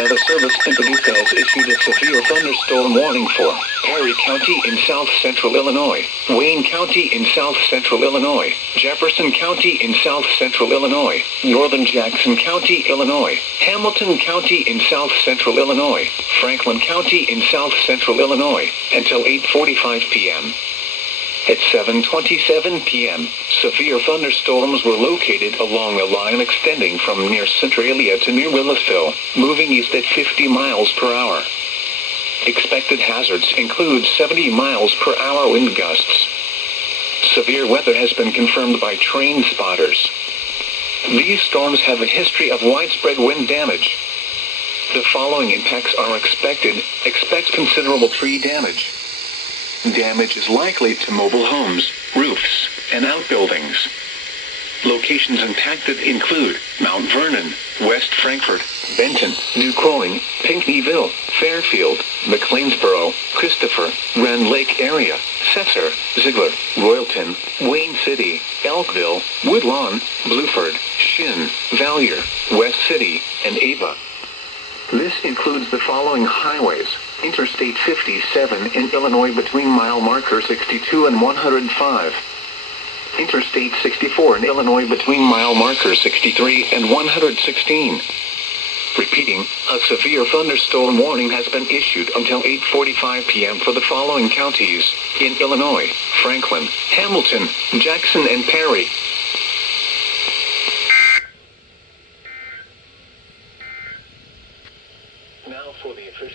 Weather Service in Paducah has issued a severe thunderstorm warning for Perry County in south-central Illinois, Wayne County in south-central Illinois, Jefferson County in south-central Illinois, northern Jackson County, Illinois, Hamilton County in south-central Illinois, Franklin County in south-central Illinois, until 8:45 p.m. At 7:27 p.m., severe thunderstorms were located along a line extending from near Centralia to near Willisville, moving east at 50 miles per hour. Expected hazards include 70 miles per hour wind gusts. Severe weather has been confirmed by train spotters. These storms have a history of widespread wind damage. The following impacts are expected. Expect considerable tree damage. Damage is likely to mobile homes, roofs, and outbuildings. Locations impacted include Mount Vernon, West Frankfort, Benton, New Croing, Pinckneyville, Fairfield, McLeansboro, Christopher, Rend Lake area, Cesar, Ziegler, Royalton, Wayne City, Elkville, Woodlawn, Blueford, Shinn, Valier, West City, and Ava. This includes the following highways: Interstate 57 in Illinois between mile marker 62 and 105. Interstate 64 in Illinois between mile marker 63 and 116. Repeating, a severe thunderstorm warning has been issued until 8:45 p.m. for the following counties in Illinois: Franklin, Hamilton, Jackson, and Perry. Now for the official